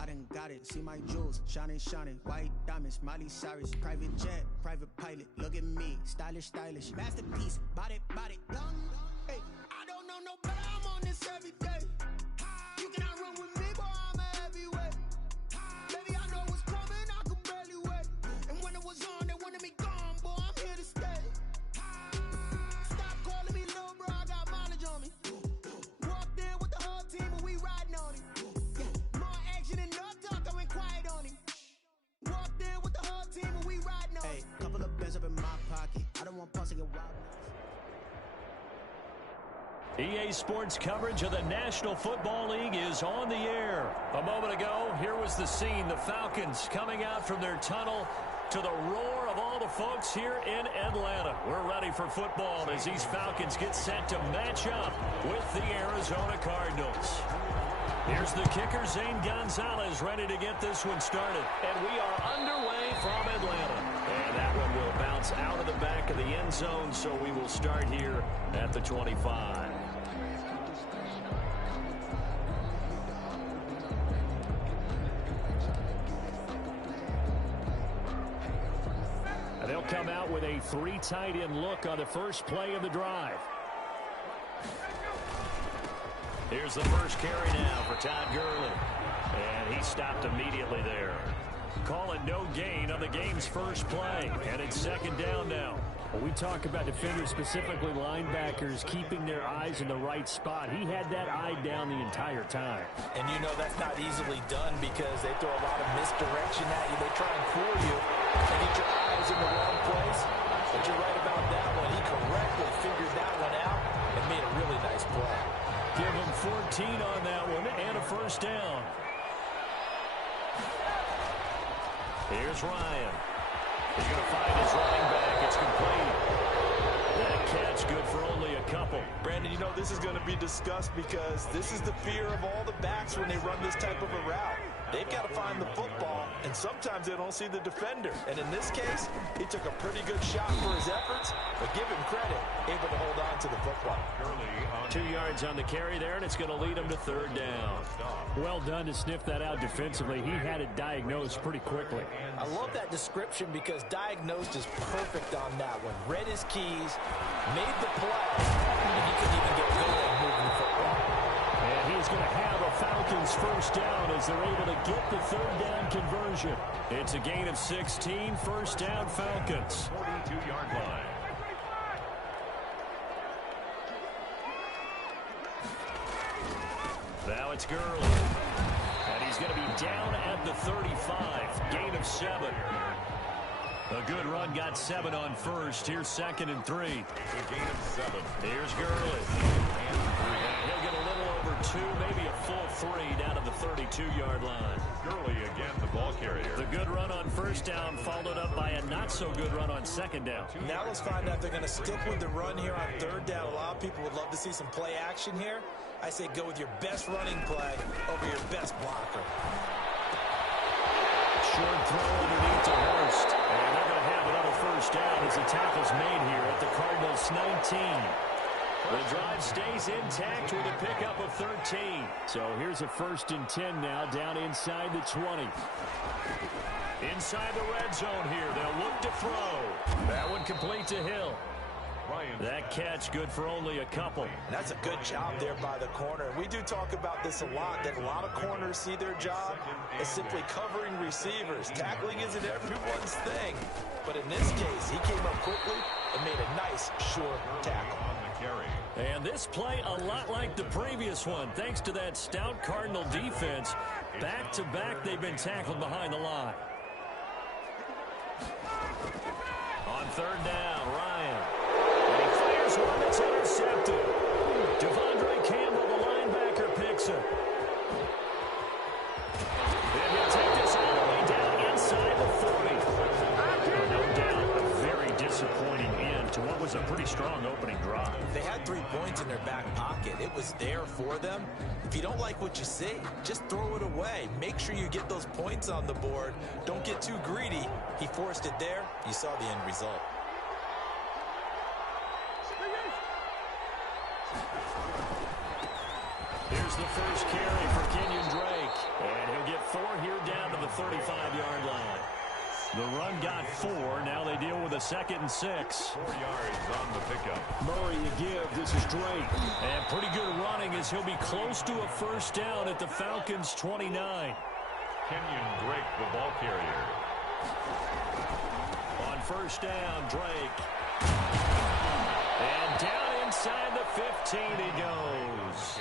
I done got it, see my jewels, shining, shining, white diamonds, Miley Cyrus, private jet, private pilot, look at me, stylish, stylish, masterpiece, body, young, hey, I don't know no better, I'm on this every day, you cannot run with me, boy, I'm a heavyweight, baby, I know what's coming, I could barely wait, and when it was on, they wanted me gone, boy, I'm here to stay, stop calling me little bro, I got mileage on me, walked in with the whole team and we riding on it. Hey, couple of bands up in my pocket. I don't want pulse to get wild. EA Sports coverage of the National Football League is on the air. A moment ago, here was the scene. The Falcons coming out from their tunnel to the roar of all the folks here in Atlanta. We're ready for football as these Falcons get set to match up with the Arizona Cardinals. Here's the kicker, Zane Gonzalez, ready to get this one started. And we are underway from Atlanta. And that one will bounce out of the back of the end zone, so we will start here at the 25. And they'll come out with a 3 tight end look on the first play of the drive. Here's the first carry now for Todd Gurley. And he stopped immediately there. Call it no gain on the game's first play. And it's second down now. Well, we talk about defenders, specifically linebackers, keeping their eyes in the right spot. He had that eye down the entire time. And you know that's not easily done because they throw a lot of misdirection at you. They try and fool you and get your eyes in the wrong place. But you're right about that one. He correctly figured that one out and made a really nice play. Give him 14 on that one and a first down. Here's Ryan. He's going to find his running back. It's complete. That catch good for only a couple. Brandon, you know this is going to be discussed because this is the fear of all the backs when they run this type of a route. They've got to find the football, and sometimes they don't see the defender. And in this case, he took a pretty good shot for his efforts, but give him credit, able to hold on to the football. 2 yards on the carry there, and it's going to lead him to third down. Well done to sniff that out defensively. He had it diagnosed pretty quickly. I love that description because diagnosed is perfect on that one. Read his keys, made the play, and he could even get going moving the football. And he's going to have a Falcons first down as they're able to get the third down conversion. It's a gain of 16, first down Falcons. 42-yard line. Now it's Gurley. And he's going to be down at the 35. Gain of 7. A good run, got 7 on first. Here's second and 3. It's a gain of 7. Here's Gurley. And he'll get a little over 2, maybe a full 3 down to the 32-yard line. Gurley again, the ball carrier. The good run on first down followed up by a not-so-good run on second down. Now let's find out if they're going to stick with the run here on third down. A lot of people would love to see some play action here. I say go with your best running play over your best blocker. Short throw underneath to Hurst. And they're going to have another first down as the tackle's made here at the Cardinals' 19. The drive stays intact with a pickup of 13. So here's a first and 10 now down inside the 20. Inside the red zone here. They'll look to throw. That one complete to Hill. That catch good for only a couple. That's a good job there by the corner. We do talk about this a lot, that a lot of corners see their job as simply covering receivers. Tackling isn't everyone's thing. But in this case, he came up quickly and made a nice, short tackle. And this play a lot like the previous one. Thanks to that stout Cardinal defense, back-to-back they've been tackled behind the line. On third down, Ryan. And he fires one that's intercepted. Devondre Campbell, the linebacker, picks him. And he'll take this all the way down inside the 40. No doubt, a very disappointing end to what was a pretty strong opening drive. They had 3 points in their back pocket. It was there for them. If you don't like what you see, just throw it away. Make sure you get those points on the board. Don't get too greedy. He forced it there. You saw the end result. Here's the first carry for Kenyon Drake. And he'll get 4 35-yard line. The run got 4. Now they deal with a 2nd and 6. 4 yards on the pickup. Murray, you give. This is Drake. And pretty good running as he'll be close to a first down at the Falcons' 29. Kenyon Drake, the ball carrier. On first down, Drake. And down inside the 15 he goes.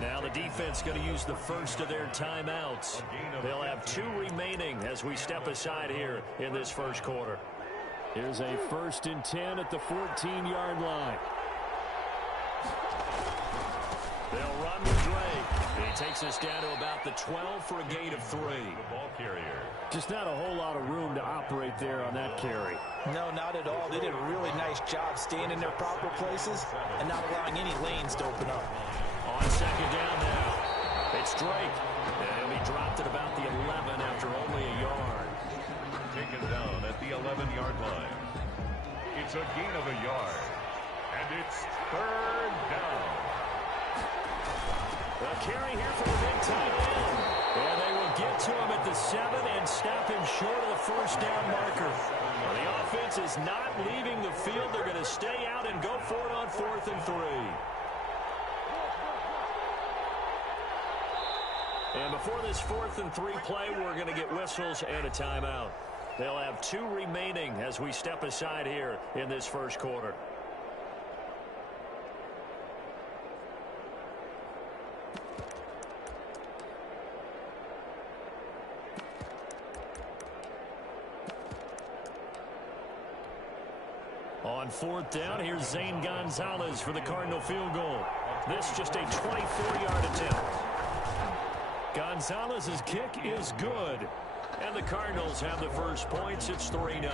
Now the defense going to use the first of their timeouts. They'll have 2 remaining as we step aside here in this first quarter. Here's a 1st and 10 at the 14-yard line. They'll run with Drake. He takes us down to about the 12 for a gain of 3. The ball carrier. Just not a whole lot of room to operate there on that carry. No, not at all. They did a really nice job staying in their proper places and not allowing any lanes to open up. On second down now, it's Drake. And he'll be dropped at about the 11 after only a yard. Taken down at the 11-yard line. It's a gain of a yard. And it's 3rd down. A carry here for the big tight end. And they will get to him at the 7 and stop him short of the first down marker. Well, the offense is not leaving the field. They're going to stay out and go for it on 4th and 3. And before this 4th and 3 play, we're going to get whistles and a timeout. They'll have 2 remaining as we step aside here in this first quarter. On 4th down, here's Zane Gonzalez for the Cardinal field goal. This just a 24-yard attempt. Gonzalez's kick is good. And the Cardinals have the first points. It's 3-0.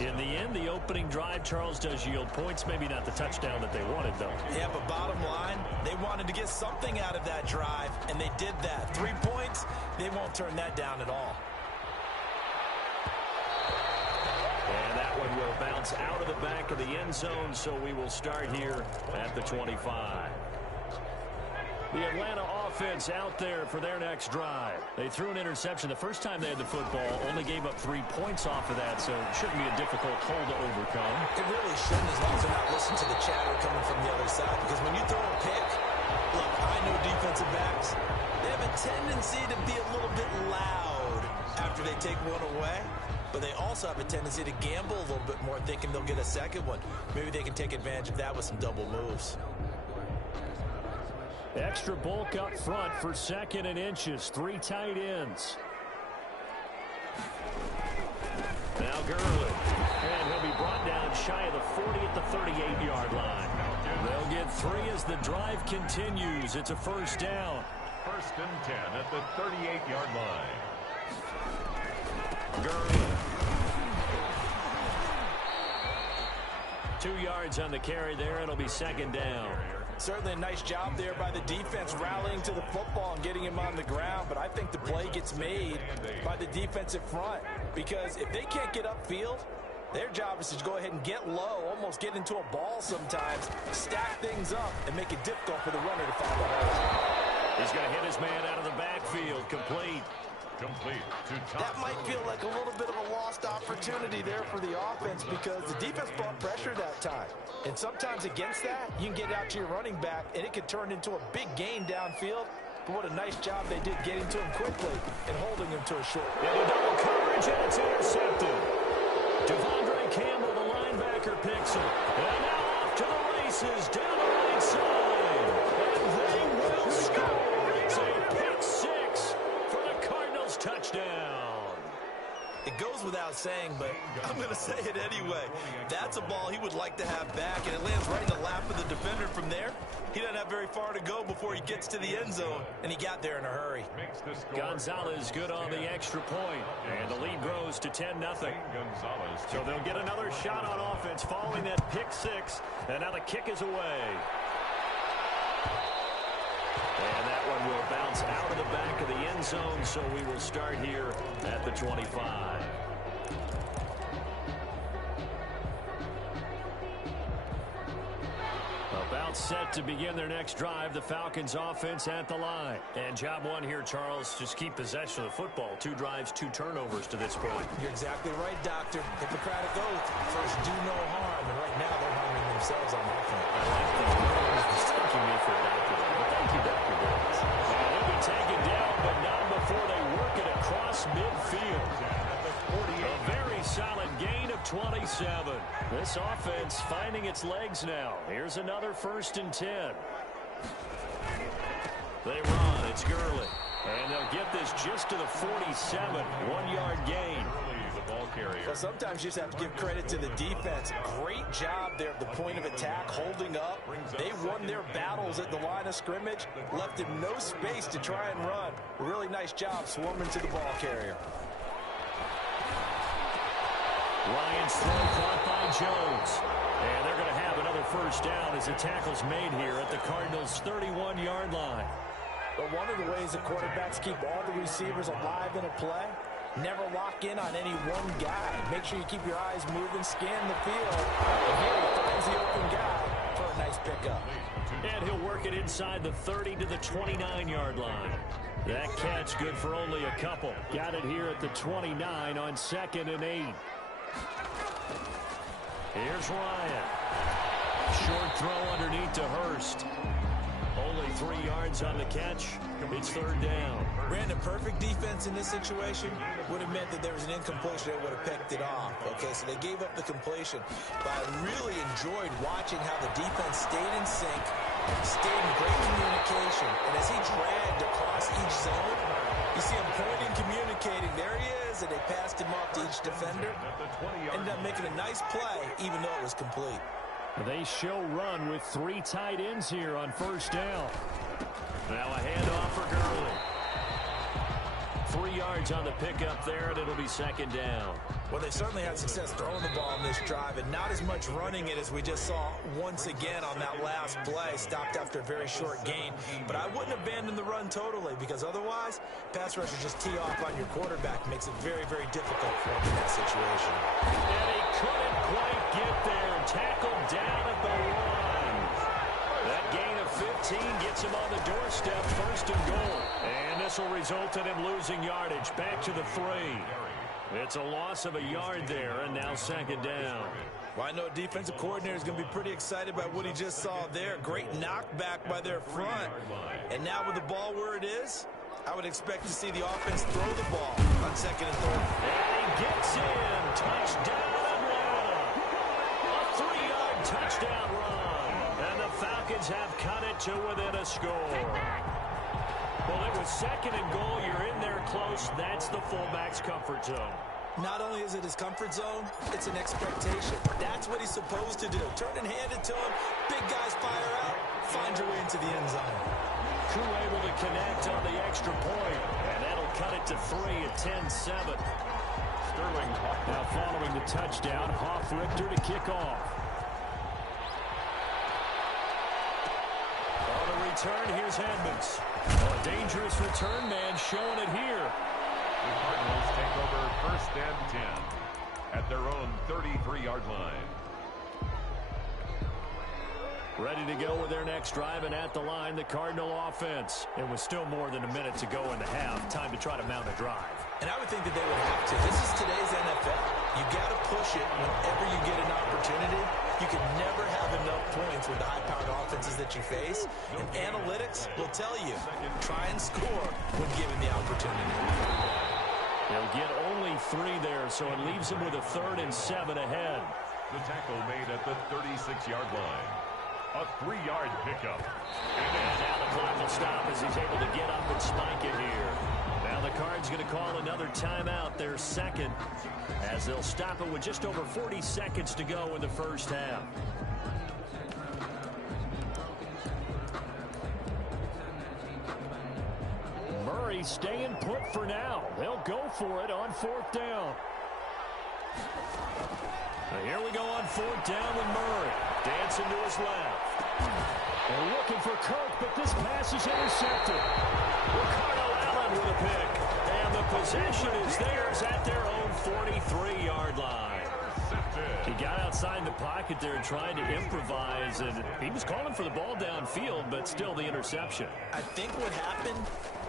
In the end, the opening drive, Charles, does yield points. Maybe not the touchdown that they wanted, though. Yeah, but bottom line, they wanted to get something out of that drive, and they did that. 3 points, they won't turn that down at all. And that one will bounce out of the back of the end zone, so we will start here at the 25. The Atlanta offense out there for their next drive. They threw an interception the first time they had the football, only gave up 3 points off of that, so it shouldn't be a difficult hole to overcome. It really shouldn't, as long as they're not listening to the chatter coming from the other side, because when you throw a pick, look, I know defensive backs, they have a tendency to be a little bit loud after they take one away, but they also have a tendency to gamble a little bit more, thinking they'll get a second one. Maybe they can take advantage of that with some double moves. Extra bulk up front for 2nd and inches. 3 tight ends. Now Gurley. And he'll be brought down shy of the 40 at the 38-yard line. They'll get 3 as the drive continues. It's a first down. 1st and 10 at the 38-yard line. Gurley. 2 yards on the carry there. It'll be 2nd down. Certainly a nice job there by the defense rallying to the football and getting him on the ground, but I think the play gets made by the defensive front, because if they can't get upfield, their job is to go ahead and get low, almost get into a ball sometimes, stack things up, and make it difficult for the runner to find the hole. He's going to hit his man out of the backfield. Complete. To that might feel like a little bit of a lost opportunity there for the offense, because the defense brought pressure that time. And sometimes against that, you can get out to your running back, and it could turn into a big gain downfield. But what a nice job they did getting to him quickly and holding him to a short. Into double coverage, and it's intercepted. Devondre Campbell, the linebacker, picks it. And now off to the races, down the right side. And they will score. It's a pick 6 for the Cardinals touchdown. It goes without saying, but I'm going to say it anyway. That's a ball he would like to have back, and it lands right in the lap of the defender from there. He doesn't have very far to go before he gets to the end zone, and he got there in a hurry. Gonzalez good on the extra point, and the lead grows to 10-0. So they'll get another shot on offense following that pick 6, and now the kick is away. And that one will bounce out of the back of the end zone, so we will start here at the 25. About set to begin their next drive. The Falcons offense at the line. And job one here, Charles, just keep possession of the football. 2 drives, 2 turnovers to this point. You're exactly right, Doctor. Hippocratic oath. First, do no harm. And right now, they're harming themselves on that front. I like that. Mistaking me for a doctor. But thank you, Dr. Davis. He'll be taken down, but not before they work it across midfield. A very solid gain of 27. This offense finding its legs now. Here's another 1st and 10. They run. It's Gurley. And they'll get this just to the 47. 1-yard gain. Well, sometimes you just have to give credit to the defense. Great job there at the point of attack, holding up. They won their battles at the line of scrimmage, left them no space to try and run. Really nice job swarming to the ball carrier. Ryan's throw caught by Jones. And they're going to have another 1st down as the tackle's made here at the Cardinals' 31-yard line. But one of the ways that quarterbacks keep all the receivers alive in a play, never lock in on any one guy. Make sure you keep your eyes moving, scan the field. And here he finds the open guy for a nice pickup. And he'll work it inside the 30 to the 29-yard line. That catch good for only a couple. Got it here at the 29 on 2nd and 8. Here's Ryan. Short throw underneath to Hurst. Only 3 yards on the catch. It's 3rd down. Brandon, perfect defense in this situation would have meant that there was an incompletion that would have picked it off. Okay, so they gave up the completion. But I really enjoyed watching how the defense stayed in sync, stayed in great communication. And as he dragged across each zone, you see him pointing, communicating. There he is, and they passed him off to each defender. Ended up making a nice play, even though it was complete. They show run with 3 tight ends here on 1st down. Now a handoff for Gurley. 3 yards on the pickup there, and it'll be 2nd down. Well, they certainly had success throwing the ball in this drive, and not as much running it as we just saw once again on that last play. Stopped after a very short gain. But I wouldn't abandon the run totally, because otherwise, pass rushers just tee off on your quarterback. Makes it very, very difficult for him in that situation. And he couldn't quite get there. Tackled down at the 1. That gain of 15 gets him on the doorstep, 1st and goal. And this will result in him losing yardage. Back to the 3. It's a loss of a yard there, and now 2nd down. Well, I know a defensive coordinator is going to be pretty excited about what he just saw there. Great knockback by their front. And now with the ball where it is, I would expect to see the offense throw the ball on 2nd and 3rd. And he gets in. Touchdown, Atlanta. A 3-yard touchdown run. And the Falcons have cut it to within a score. Well, it was 2nd and goal. You're in there close. That's the fullback's comfort zone. Not only is it his comfort zone, it's an expectation. That's what he's supposed to do. Turn and hand it to him. Big guys fire out. Find your way into the end zone. Koo able to connect on the extra point. And that'll cut it to 3 at 10-7. Sterling now following the touchdown. Hoff-Richter to kick off. On the return, here's Edmonds. A dangerous return man showing it here. The Cardinals take over 1st and 10 at their own 33-yard line. Ready to go with their next drive, and at the line, the Cardinal offense. And with still more than a minute to go in the half, time to try to mount a drive. And I would think that they would have to. This is today's NFL. You got to push it whenever you get an opportunity. You can never have enough points with the high-powered offenses that you face. And analytics will tell you, try and score when given the opportunity. They'll get only 3 there, so it leaves them with a 3rd and 7 ahead. The tackle made at the 36-yard line. A 3-yard pickup. And now the clock will stop as he's able to get up and spike it here. Now the Cards going to call another timeout, their 2nd, as they'll stop it with just over 40 seconds to go in the 1st half. Murray staying put for now. They'll go for it on 4th down. Here we go on 4th down with Murray. Dancing to his left. They're looking for Kirk, but this pass is intercepted. Ricardo Allen with a pick. And the possession is theirs at their own 43-yard line. intercepted. He got outside the pocket there trying to improvise, and he was calling for the ball downfield, but still the interception. I think what happened,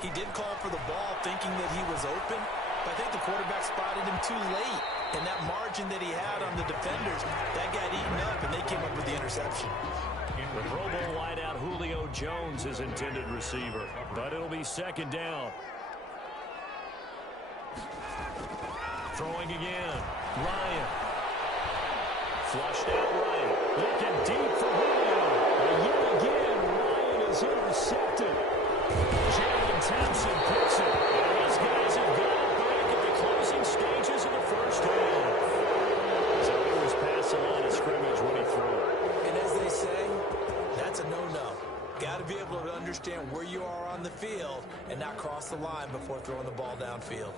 he did call for the ball thinking that he was open, but I think the quarterback spotted him too late. And that margin that he had on the defenders, that got eaten up, and they came up with the interception. The Pro Bowl wideout Julio Jones is intended receiver, but it'll be second down. Throwing again. Ryan. Flushed out right. Looking deep for Julio. And yet again, Ryan is intercepted. Jalen Thompson puts it. And these guys have got it back at the closing stages of the first half. So he was past the line of scrimmage when he threw it. And as they say, that's a no-no. Got to be able to understand where you are on the field and not cross the line before throwing the ball downfield.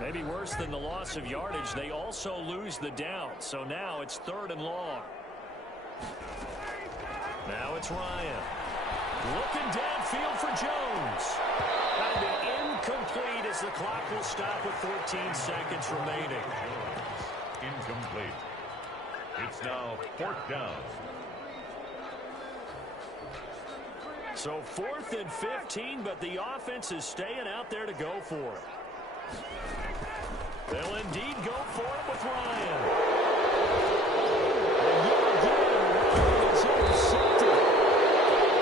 Maybe worse than the loss of yardage, they also lose the down. So now it's 3rd and long. Now it's Ryan. Looking downfield for Jones. And incomplete as the clock will stop with 14 seconds remaining. Incomplete. It's now 4th down. So 4th and 15, but the offense is staying out there to go for it. They'll indeed go for it with Ryan. And yet again, Ryan is intercepted.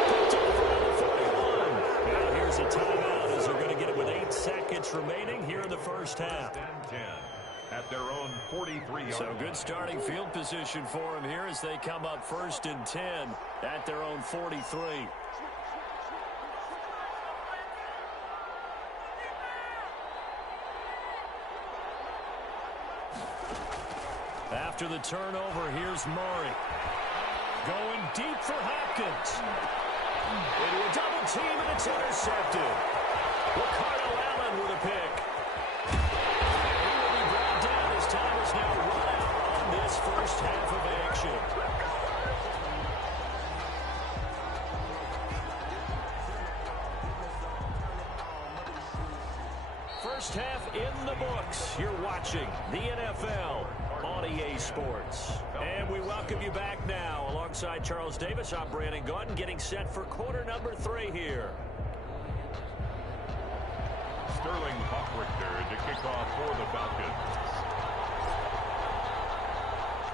Picked up around the 41. Now here's a timeout as they're going to get it with 8 seconds remaining here in the first half. 10 at their own 43-yard. So good starting field position for them here as they come up 1st and 10 at their own 43. After the turnover, here's Murray. Going deep for Hopkins. Into a double team, and it's intercepted. Ricardo Allen with a pick. He will be brought down as time is now run out on this first half of action. First half in the books. You're watching the NFL on EA Sports. And we welcome you back now. Alongside Charles Davis, I'm Brandon Gaudin, getting set for quarter number 3 here. Sterling Hockrichter to kick off for the Falcons.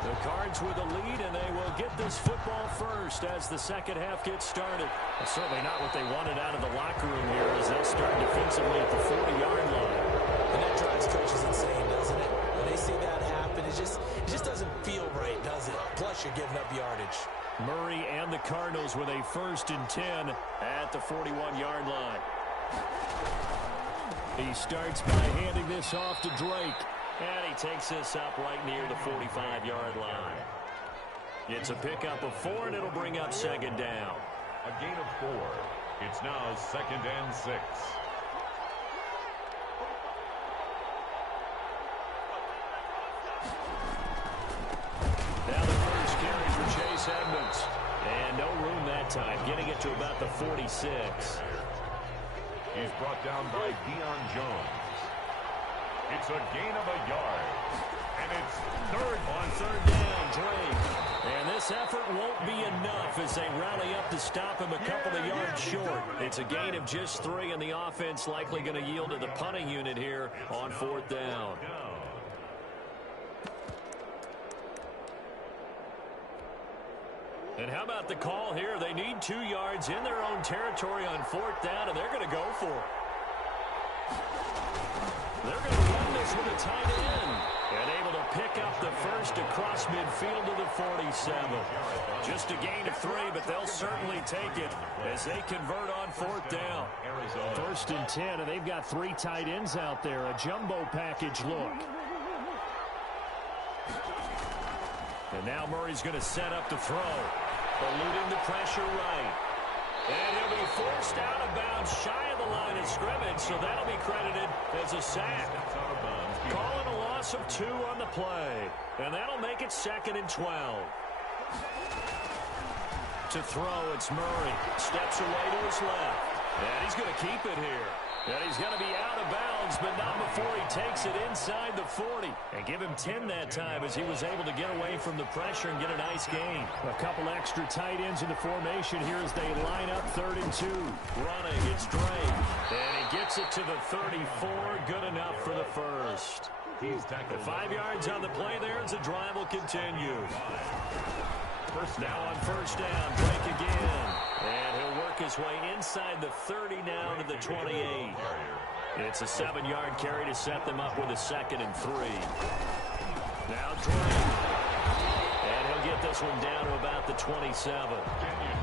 The Cards with a lead, and they will get this football first as the second half gets started. Well, certainly not what they wanted out of the locker room here as they start defensively at the 40-yard line. And that drives coaches insane, doesn't it? When they see that happen, it just doesn't feel right, does it? Plus, you're giving up yardage. Murray and the Cardinals with a 1st and 10 at the 41-yard line. He starts by handing this off to Drake. And he takes this up right near the 45-yard line. It's a pickup of 4, and it'll bring up 2nd down. A gain of 4. It's now 2nd and 6. Now the first carry for Chase Edmonds. And no room that time, getting it to about the 46. He's brought down by Deion Jones. It's a gain of a yard. And it's 3rd on 3rd down, Drake. And this effort won't be enough as they rally up to stop him a couple of yards short. It's a gain of just 3, and the offense likely going to yield to the punting unit here on 4th down. And how about the call here? They need 2 yards in their own territory on 4th down, and they're going to go for it. They're going to run this with a tight end. And able to pick up the first across midfield to the 47. Just a gain of 3, but they'll certainly take it as they convert on 4th down. 1st and 10, and they've got 3 tight ends out there. A jumbo package look. And now Murray's going to set up to throw. Eluding the pressure right. And he'll be forced out of bounds shy of the line of scrimmage, so that'll be credited as a sack. Calling a loss of 2 on the play. And that'll make it 2nd and 12. To throw, it's Murray. Steps away to his left. And he's going to keep it here. And he's going to be out of bounds, but not before he takes it inside the 40. And give him 10 that time as he was able to get away from the pressure and get a nice gain. A couple extra tight ends in the formation here as they line up 3rd and 2. Running, it's Drake. And he gets it to the 34. Good enough for the first. The 5 yards on the play there as the drive will continue. Now on first down, Drake again. And he'll work his way inside the 30 now to the 28. It's a 7-yard carry to set them up with a 2nd and 3. Now Drake. And he'll get this one down to about the 27.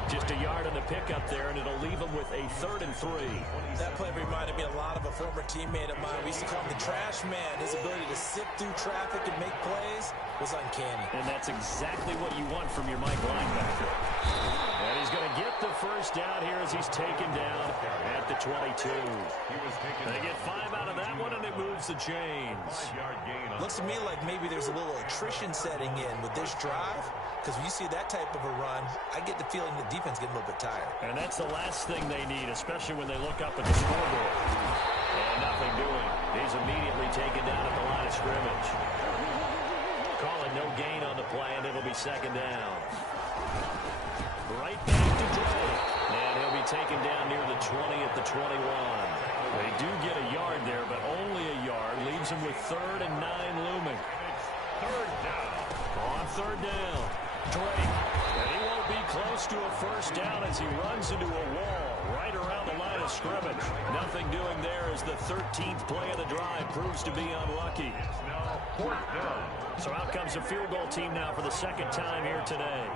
Just a yard on the pickup there, and it'll leave him with a 3rd and 3. That play reminded me a lot of a former teammate of mine. We used to call him the trash man. His ability to sift through traffic and make plays was uncanny. And that's exactly what you want from your Mike linebacker. And he's going to get the first down here as he's taken down at the 22. They get 5 out of that one, and it moves the chains. Looks to me like maybe there's a little attrition setting in with this drive, because when you see that type of a run, I get the feeling the defense getting a little bit tired. And that's the last thing they need, especially when they look up at the scoreboard. And nothing doing. He's immediately taken down at the line of scrimmage. Calling no gain on the play, and it'll be 2nd down. Right back to Drake. And he'll be taken down near the 20 at the 21. They do get a yard there, but only a yard. Leaves them with 3rd and 9 looming. 3rd down. On 3rd down, Drake. And he won't be close to a first down as he runs into a wall right around the line of scrimmage. Nothing doing there as the 13th play of the drive proves to be unlucky. So out comes the field goal team now for the 2nd time here today.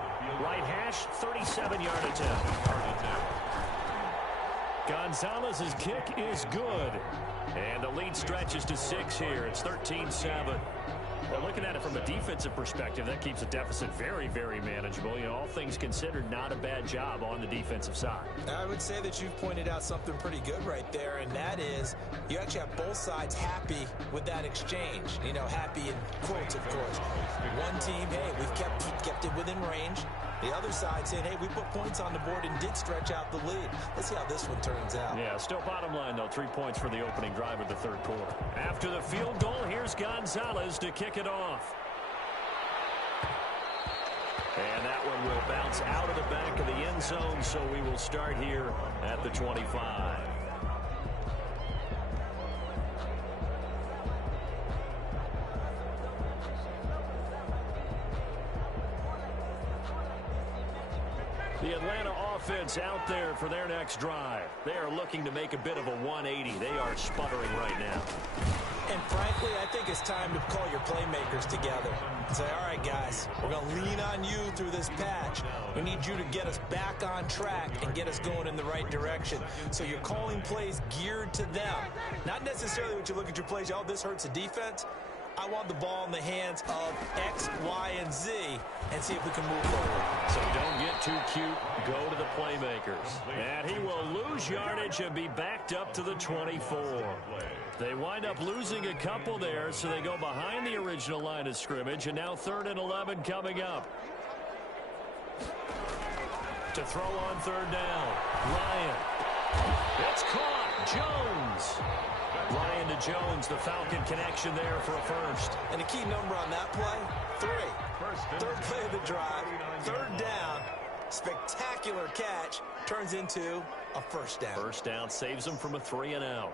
Right hash, 37-yard attempt. Gonzalez's kick is good. And the lead stretches to 6 here. It's 13-7. Well, looking at it from a defensive perspective, that keeps the deficit very, very manageable. You know, all things considered, not a bad job on the defensive side. I would say that you've pointed out something pretty good right there, and that is you actually have both sides happy with that exchange. You know, happy in quotes, of course. One team, hey, we've kept it within range. The other side saying, hey, we put points on the board and did stretch out the lead. Let's see how this one turns out. Yeah, still bottom line, though. 3 points for the opening drive of the 3rd quarter. After the field goal, here's Gonzalez to kick it off. And that one will bounce out of the back of the end zone, so we will start here at the 25. The Atlanta offense out there for their next drive. They are looking to make a bit of a 180. They are sputtering right now. And frankly, I think it's time to call your playmakers together and say, all right, guys, we're going to lean on you through this patch. We need you to get us back on track and get us going in the right direction. So you're calling plays geared to them. Not necessarily when you look at your plays, oh, this hurts the defense. I want the ball in the hands of X, Y, and Z and see if we can move forward. So don't get too cute. Go to the playmakers. And he will lose yardage and be backed up to the 24. They wind up losing a couple there, so they go behind the original line of scrimmage, and now 3rd and 11 coming up. To throw on 3rd down, Ryan. It's caught. Jones. Ryan to Jones, the Falcon connection there for a first. And the key number on that play, 3. 3rd play of the drive, 3rd down, spectacular catch, turns into a first down. First down saves them from a 3 and out.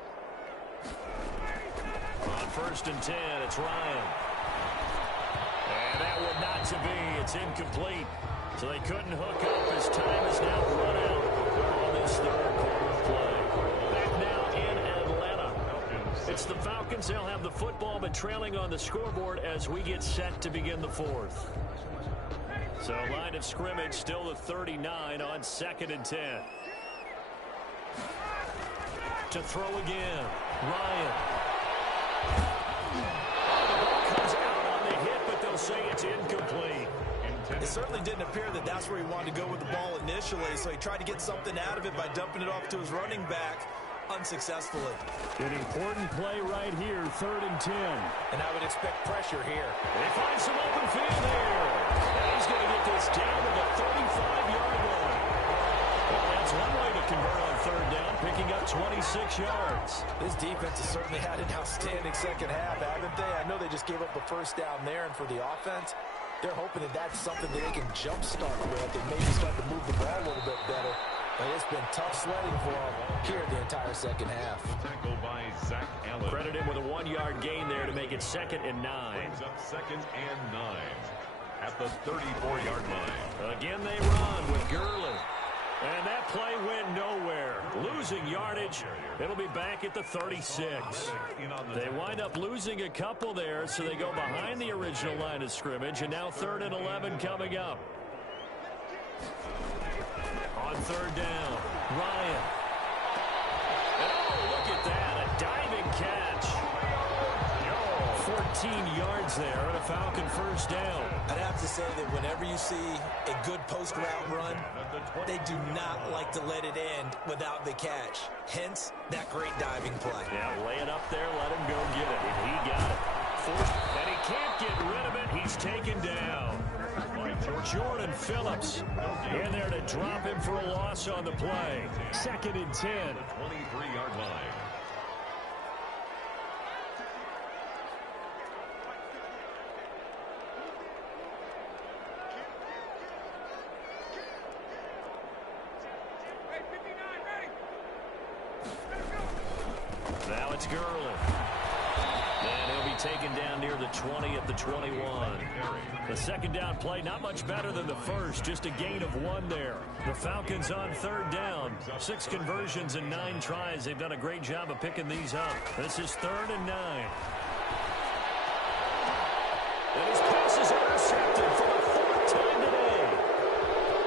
On 1st and 10, it's Ryan. And that would not to be. It's incomplete. So they couldn't hook up as time is now run out on this 3rd quarter play. Back now in Atlanta. It's the Falcons. They'll have the football, but trailing on the scoreboard as we get set to begin the 4th. So line of scrimmage still the 39 on 2nd and 10. To throw again, Ryan. Comes out on the hit, but they'll say it's incomplete. It certainly didn't appear that that's where he wanted to go with the ball initially, so he tried to get something out of it by dumping it off to his running back unsuccessfully. An important play right here, 3rd and 10. And I would expect pressure here. They find some open field here. And he's going to get this down to the 35-yard line. Well, that's one way to convert on 3rd down, picking up 26 yards. This defense has certainly had an outstanding second half, haven't they? I know they just gave up a first down there, and for the offense, they're hoping that that's something that they can jumpstart with and maybe start to move the ball a little bit better. But it's been tough sledding for them here the entire second half. Tackle by Zach Allen. Credit him with a 1-yard gain there to make it 2nd and 9. Brings up 2nd and 9 at the 34-yard line. Again they run with Gurley. And that play went nowhere. Losing yardage. It'll be back at the 36. They wind up losing a couple there, so they go behind the original line of scrimmage, and now 3rd and 11 coming up. On 3rd down, Ryan. And oh, look at that, a diving catch. 14 yards there and a Falcon first down. I'd have to say that whenever you see a good post-route run, they do not like to let it end without the catch. Hence, that great diving play. Yeah, lay it up there, let him go get it. And he got it. And he can't get rid of it. He's taken down. Jordan Phillips in there to drop him for a loss on the play. 2nd and 10. 23-yard line. Now it's Gurley. And he'll be taken down near the 20 at the 21. The 2nd down play, not much better than the first, just a gain of 1 there. The Falcons on 3rd down. 6 conversions and 9 tries. They've done a great job of picking these up. This is 3rd and 9. And his pass is intercepted for the 4th time today.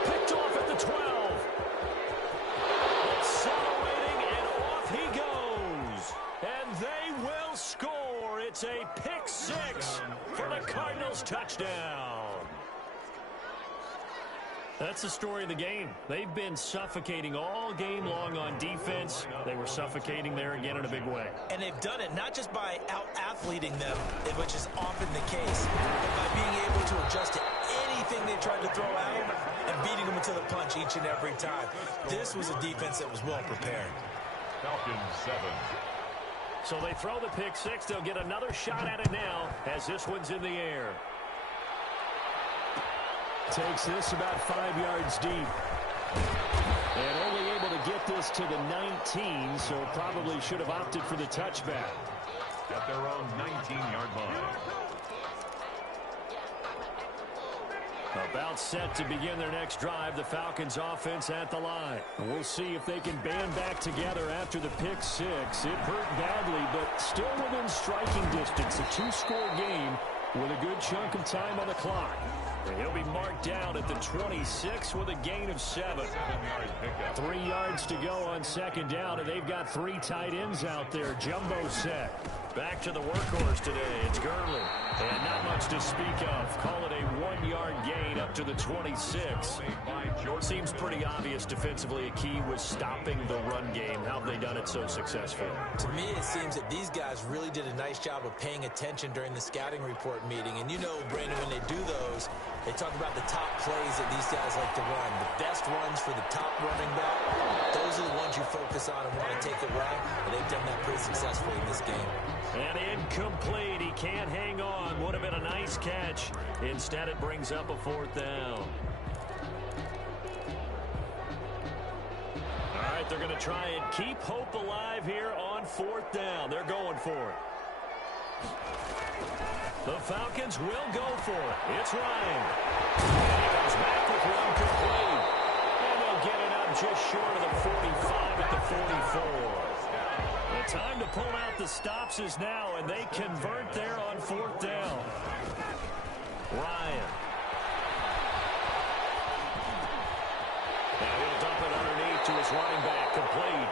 Picked off at the 12. Accelerating, and off he goes. And they will score. It's a pick 6 for the Cardinals touchdown. That's the story of the game. They've been suffocating all game long on defense. They were suffocating there again in a big way. And they've done it not just by out-athleting them, which is often the case, but by being able to adjust to anything they tried to throw at them and beating them to the punch each and every time. This was a defense that was well prepared. Falcons 7. So they throw the pick 6. They'll get another shot at it now as this one's in the air. Takes this about 5 yards deep. And only able to get this to the 19, so probably should have opted for the touchback. At their own 19-yard line. About set to begin their next drive, the Falcons offense at the line. And we'll see if they can band back together after the pick 6. It hurt badly, but still within striking distance. A 2-score game with a good chunk of time on the clock. And he'll be marked down at the 26 with a gain of 7. 7-yard pickup. 3 yards to go on 2nd down, and they've got 3 tight ends out there. Jumbo set. Back to the workhorse today. It's Gurley. And not much to speak of. Call it a 1-yard gain up to the 26. Seems pretty obvious defensively. A key was stopping the run game. How have they done it so successfully? To me, it seems that these guys really did a nice job of paying attention during the scouting report meeting. And you know, Brandon, when they do those, they talk about the top plays that these guys like to run. The best runs for the top running back. Those are the ones you focus on and want to take away. And they've done that pretty successfully in this game. And incomplete. He can't hang on. Would have been a nice catch. Instead, it brings up a 4th down. All right, they're going to try and keep hope alive here on 4th down. They're going for it. The Falcons will go for it. It's Ryan. And he goes back with one complete. And they'll get it up just short of the 45 at the 44. The time to pull out the stops is now, and they convert there on 4th down. Ryan. Now he'll dump it underneath to his running back, complete.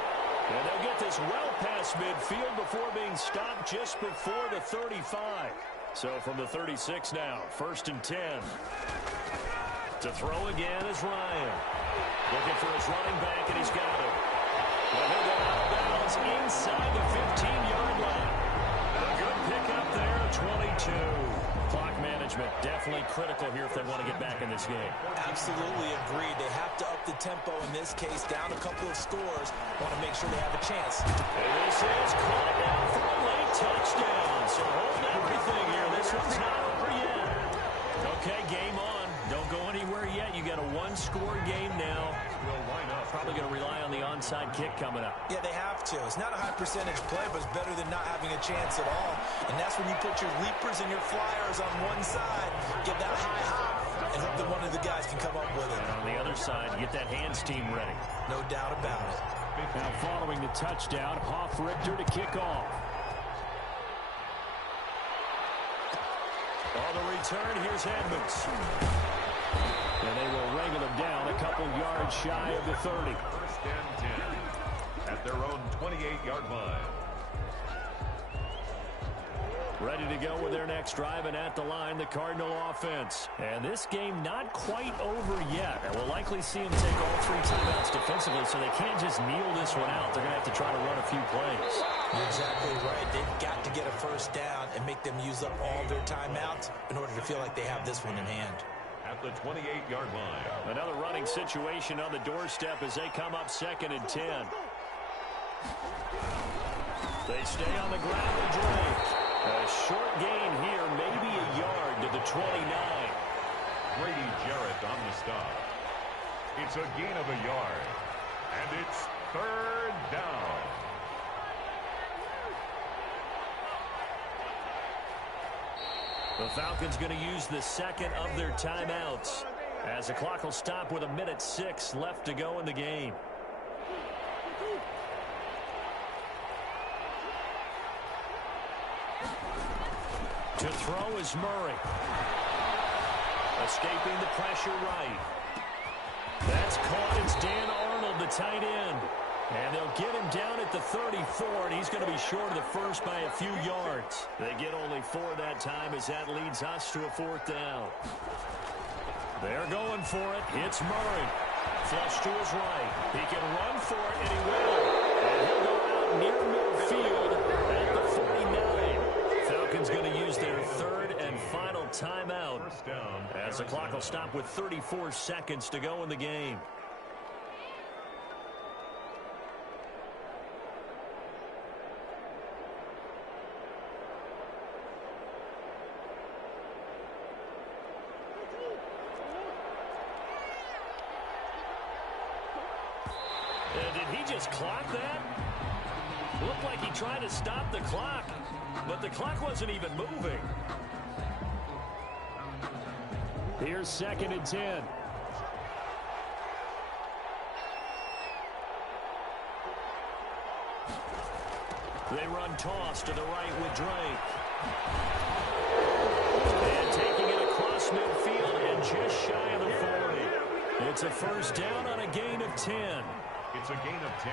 And they'll get this well past midfield before being stopped just before the 35. So from the 36 now, 1st and 10. To throw again is Ryan. Looking for his running back, and he's got it. Well, he'll go out of bounds inside the 15-yard line. A good pickup there, 22. Clock management definitely critical here if they want to get back in this game. Absolutely agreed. They have to up the tempo in this case, down a couple of scores. Want to make sure they have a chance. And this is caught down for a late touchdown. So hold everything here. This one's not over yet. Okay, game on. Don't go anywhere yet. You got a one-score game now. Probably going to rely on the onside kick coming up. Yeah, they have to. It's not a high percentage play, but it's better than not having a chance at all. And that's when you put your leapers and your flyers on one side, get that high hop, and hope that one of the guys can come up with it. And on the other side, get that hands team ready. No doubt about it. Now following the touchdown, Hoff-Richter to kick off. On the return, here's Edmonds. And they will wrangle him down a couple yards shy of the 30. First and 10 at their own 28-yard line. Ready to go with their next drive, and at the line, the Cardinal offense. And this game not quite over yet. And we'll likely see them take all three timeouts defensively, so they can't just kneel this one out. They're going to have to try to run a few plays. You're exactly right. They've got to get a first down and make them use up all their timeouts in order to feel like they have this one in hand. At the 28-yard line. Another running situation on the doorstep as they come up 2nd and 10. They stay on the ground with Drake. A short gain here, maybe a yard to the 29. Grady Jarrett on the stop. It's a gain of a yard. And it's 3rd down. The Falcons going to use the second of their timeouts as the clock will stop with 1:06 left to go in the game. To throw is Murray. Escaping the pressure right. That's caught. It's Dan Arnold, the tight end. And they'll get him down at the 34, and he's going to be short of the first by a few yards. They get only 4 that time as that leads us to a 4th down. They're going for it. It's Murray. Flush to his right. He can run for it, and he will. And he'll go out near midfield at the 49. Falcons going to use their 3rd and final timeout as the clock will stop with 34 seconds to go in the game. Did he just clock that? Looked like he tried to stop the clock, but the clock wasn't even moving. Here's 2nd and 10. They run toss to the right with Drake. And taking it across midfield and just shy of the 40. It's a first down on a gain of 10. It's a gain of 10.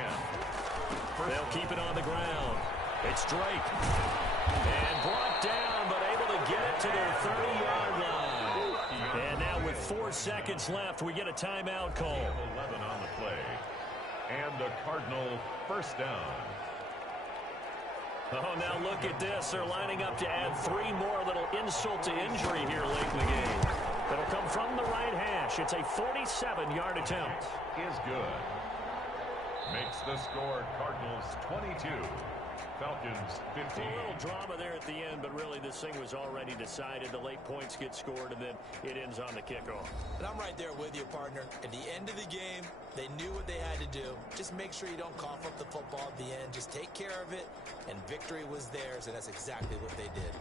They'll keep it on the ground. It's Drake. And brought down, but able to get it to their 30-yard line. And now with 4 seconds left, we get a timeout call. 11 on the play. And the Cardinal first down. Oh, now look at this. They're lining up to add 3 more. Little insult to injury here late in the game. It'll come from the right hash. It's a 47-yard attempt. Is good. Makes the score Cardinals 22, Falcons 15. A little drama there at the end, but really this thing was already decided. The late points get scored, and then it ends on the kickoff. And I'm right there with you, partner. At the end of the game, they knew what they had to do. Just make sure you don't cough up the football at the end. Just take care of it, and victory was theirs, and that's exactly what they did.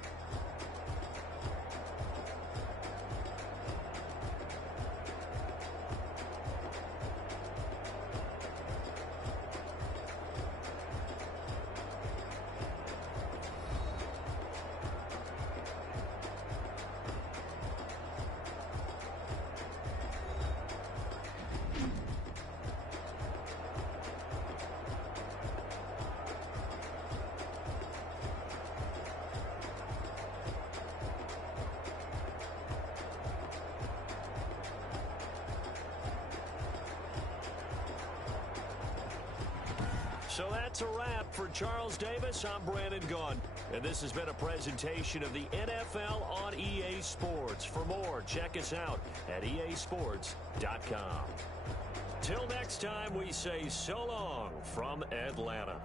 So that's a wrap. For Charles Davis, I'm Brandon Gaudin. And this has been a presentation of the NFL on EA Sports. For more, check us out at easports.com. Till next time, we say so long from Atlanta.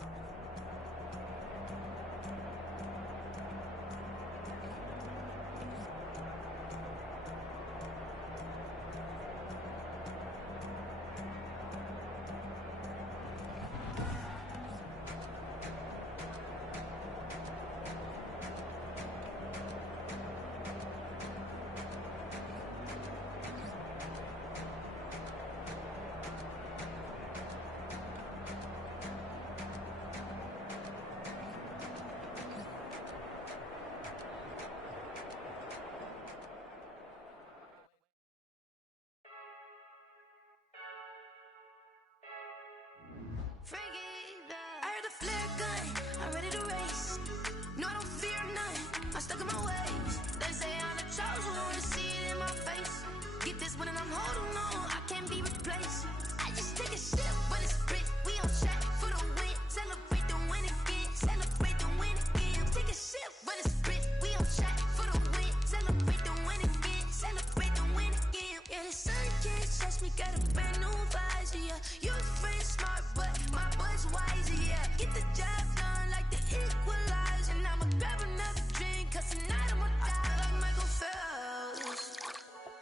I heard the flare gun, I'm ready to race. No, I don't fear none, I'm stuck in my ways. They say I'm the chosen one, see it in my face. Get this one and I'm holding on, I can't be replaced. I just take a sip, but it's split, we on track for the win. Celebrate the win again, celebrate the win again. Take a sip, but it's split, we on track for the win. Celebrate the win again, celebrate the win again. Yeah, the sun can't touch me, got a brand new visor, yeah. Your friend smart, but my boy's wiser, yeah. Get the job done like the equalizer. And I'ma grab another drink, cause tonight I'ma die like Michael Phelps.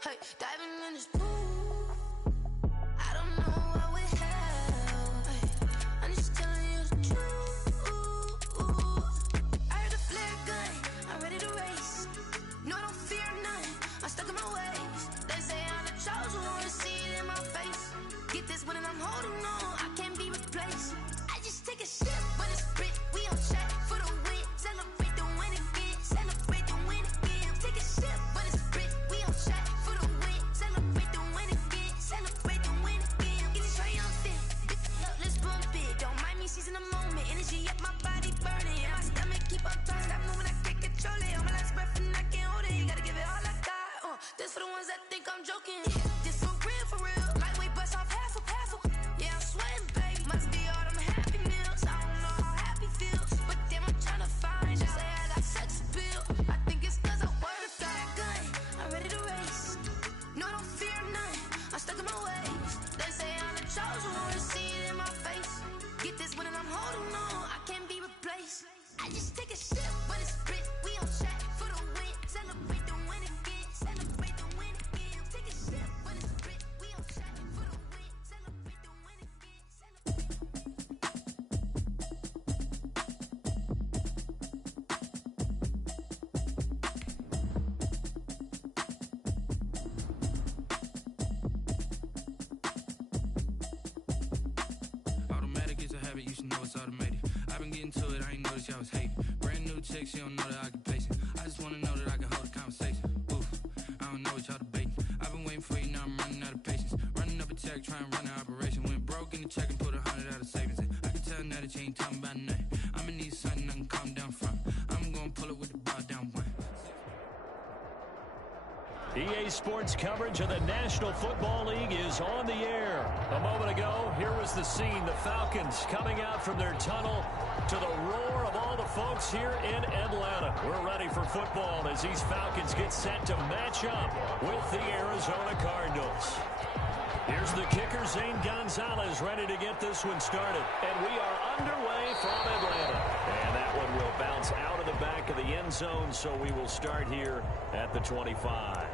Hey, diving in this pool, I don't know what would help. Hey, I'm just telling you the truth. I heard the flare gun, I'm ready to race. No, I don't fear none, I'm stuck in my ways. They say I'm the chosen one, see it in my face. Get this one and I'm holding on, I can't be replaced. I just take a sip, but it's split, we on track for the win. Celebrate the win again, celebrate the win again. Take a sip, but it's split, we on track for the win. Celebrate the win again, celebrate the win again. Get it triumphant, look, let's bump it. Don't mind me seizing the moment, energy up my body burning. And my stomach keep on turning, stop moving, I can't control it. On my last breath and I can't hold it, you gotta give it all I got. This for the ones that think I'm joking. This for real, lightweight bust off half a. Yeah, I'm sweating, baby, must be all them happy meals. I don't know how happy feels, but damn, I'm trying to find out. Say I got sex appeal, I think it's cause I work that gun, I'm ready to race. No, I don't fear none, I'm stuck in my ways. They say I'm the chosen one, see it in my face. Get this one and I'm holding on, I can't be replaced. I just take a sip, but it's split, we on track for the win. Celebrate the win again, celebrate the win again. Take a sip, but it's split, we on track for the win. Celebrate the win again, Automatic is a habit, you should know it's automated. I've been getting to it, I ain't noticed y'all was hating. Brand new chick, she don't know the occupation. I just wanna know that I can hold a conversation. Oof, I don't know what y'all debating. I've been waiting for you, now I'm running out of patience. Running up a check, trying to run an operation. Went broke in the check and put 100 out of savings in. I can tell now that you ain't talking about nothing. I'ma need something I can calm down from. I'm gonna pull it with the bar down one. EA Sports coverage of the National Football League is on the air. A moment ago, here was the scene. The Falcons coming out from their tunnel to the roar of all the folks here in Atlanta. We're ready for football as these Falcons get set to match up with the Arizona Cardinals. Here's the kicker, Zane Gonzalez, ready to get this one started. And we are underway from Atlanta. And that one will bounce out of the back of the end zone, so we will start here at the 25.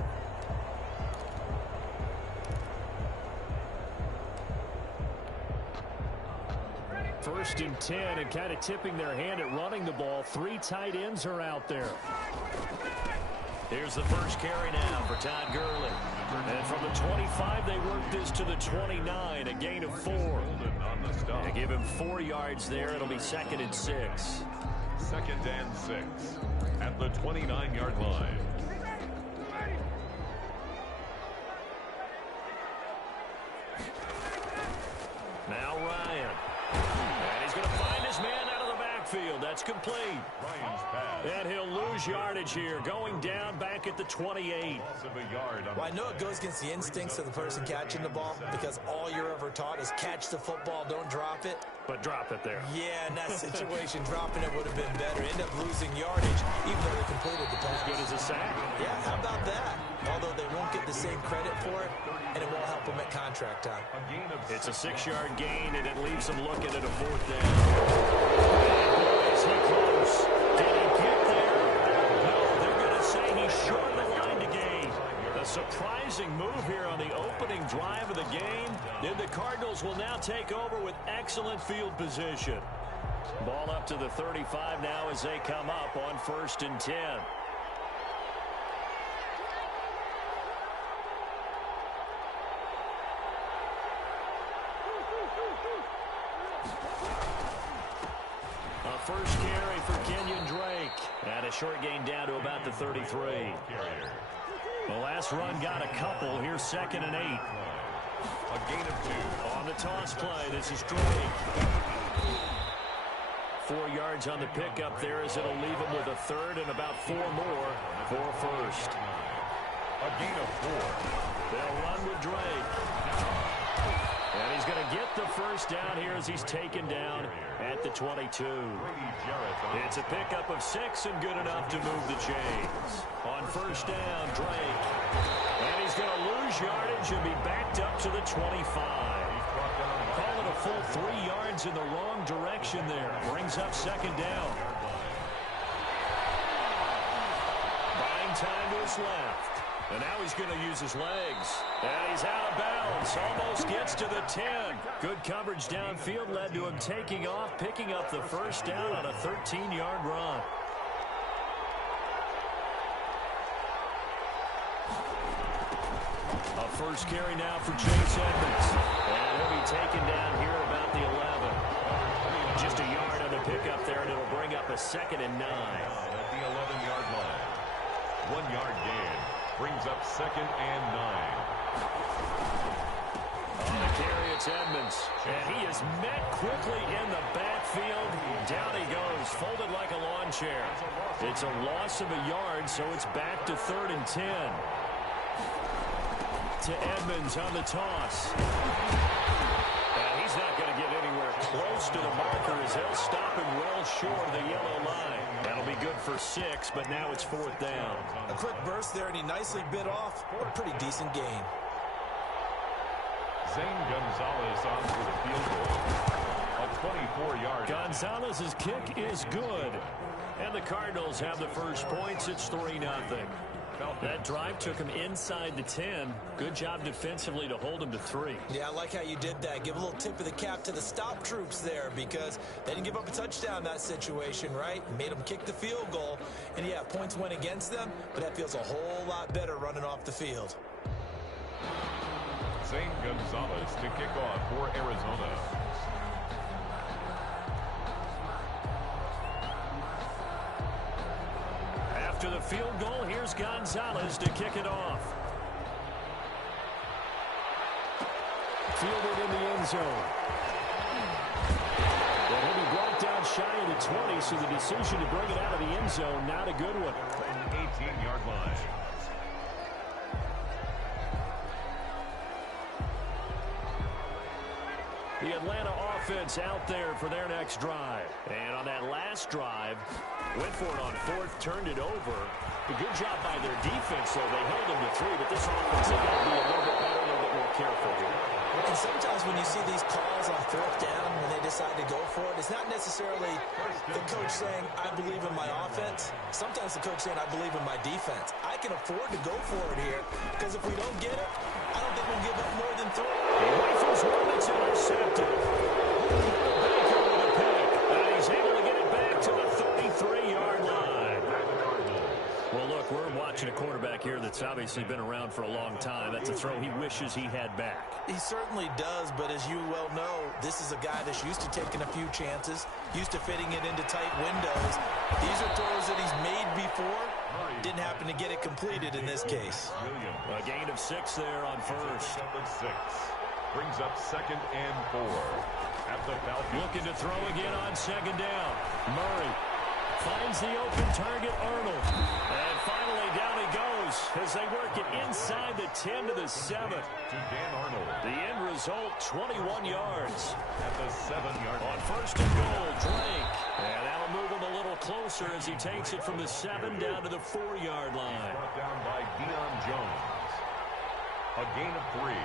First and 10, and kind of tipping their hand at running the ball. 3 tight ends are out there. Here's the first carry now for Todd Gurley. And from the 25, they work this to the 29, a gain of 4. They give him 4 yards there. It'll be 2nd and 6. 2nd and 6 at the 29-yard line. Now Ryan. And he's going to find his man out of the backfield. backfield. That's complete. And he'll lose yardage here, going down back at the 28. Well, I know it goes against the instincts of the person catching the ball because all you're ever taught is catch the football, don't drop it. But drop it there. Yeah, in that situation, dropping it would have been better. End up losing yardage, even though they completed the pass. As good as a sack. Yeah, how about that? Although they won't get the same credit for it, and it won't help them at contract time. It's a 6-yard gain, and it leaves them looking at a 4th down. Boy, is he close. Did he get there? No, they're going to say he's short of the line to gain. A surprising move here on the opening drive of the game. Then the Cardinals will now take over with excellent field position. Ball up to the 35 now as they come up on 1st and 10. A first carry for Kenyon Drake. And a short gain down to about the 33. The last run got a couple. Here's 2nd and 8. A gain of 2. On the toss play, this is Drake. 4 yards on the pickup there as it'll leave him with a 3rd and about 4 more for a first. A gain of 4. They'll run with Drake. And he's going to get the first down here as he's taken down at the 22. It's a pickup of 6 and good enough to move the chains. On first down, Drake. And he's going to lose yardage and be backed up to the 25. Call it a full 3 yards in the wrong direction there. Brings up 2nd down. Buying time to his left. And now he's going to use his legs. And he's out of bounds. Almost gets to the 10. Good coverage downfield led to him taking off, picking up the first down on a 13-yard run. A first carry now for Chase Edmonds. And he'll be taken down here about the 11. Just a yard on the pickup there, and it'll bring up a 2nd and 9. At the 11-yard line. 1 yard gain. Brings up 2nd and 9. On the carry, it's Edmonds. And he is met quickly in the backfield. Down he goes, folded like a lawn chair. It's a loss of a yard, so it's back to 3rd and 10. To Edmonds on the toss. And he's not going to get anywhere close to the marker as he'll stop him well short of the yellow line. That'll be good for 6, but now it's 4th down. A quick burst there, and he nicely bit off a pretty decent gain. Zane Gonzalez on for the field goal. A 24-yard. Gonzalez's kick is good. And the Cardinals have the first points. It's 3-0. That drive took him inside the 10. Good job defensively to hold him to 3. Yeah, I like how you did that. Give a little tip of the cap to the stop troops there because they didn't give up a touchdown in that situation, right? Made them kick the field goal. And, yeah, points went against them, but that feels a whole lot better running off the field. Zane Gonzalez to kick off for Arizona. After the field goal, here's Gonzalez to kick it off. Fielded in the end zone. Well, he'll be brought down shy of the 20, so the decision to bring it out of the end zone, not a good one. 18-yard line. The Atlanta offense out there for their next drive. And on that last drive, went for it on 4th, turned it over. A good job by their defense, though. They held them to 3, but this offense has got to be a little bit better, a little bit more careful here. And sometimes when you see these calls on 4th down, when they decide to go for it, it's not necessarily the coach saying, I believe in my offense. Sometimes the coach saying, I believe in my defense. I can afford to go for it here, because if we don't get it, I don't think we'll give up more than 3. He rifles one that's intercepted. Baker with a pick, and he's able to get it back to the 33-yard line. Well, look, we're watching a quarterback here that's obviously been around for a long time. That's a throw he wishes he had back. He certainly does, but as you well know, this is a guy that's used to taking a few chances, used to fitting it into tight windows. These are throws that he's made before. Didn't happen to get it completed in this case. A gain of 6 there on first. Number 6 brings up 2nd and 4. at the Falcons. Looking to throw again on second down. Murray finds the open target, Arnold. And finally down he goes as they work it inside the 10 to the 7. To Dan Arnold. The end result, 21 yards. At the 7-yard On line. first and goal, Drake. And that'll move him a little closer as he takes it from the 7 down to the 4-yard line. Brought down by Deion Jones. A gain of 3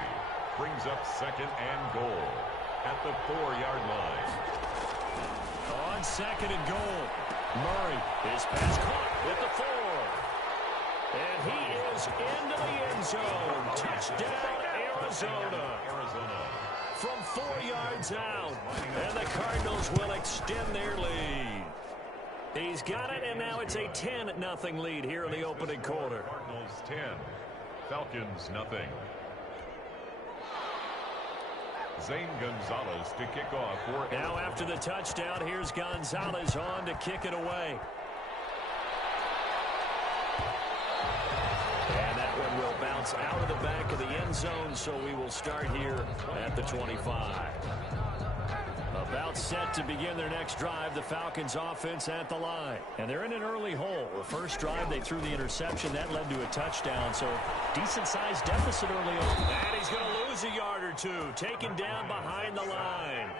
brings up second and goal at the 4-yard line. On second and goal, Murray, his pass caught with the 4. And he is into the end zone. Touchdown, Arizona. From 4 yards out. And the Cardinals will extend their lead. He's got it, and now it's a 10-0 lead here in the opening quarter. Cardinals 10, Falcons nothing. Zane Gonzalez to kick off for Now after the touchdown, here's Gonzalez on to kick it away. And that one will bounce out of the back of the end zone, so we will start here at the 25. About set to begin their next drive, the Falcons offense at the line. And they're in an early hole. The first drive, they threw the interception. That led to a touchdown, so decent-sized deficit early on. And he's going to lose a yard or two, taken down behind the line.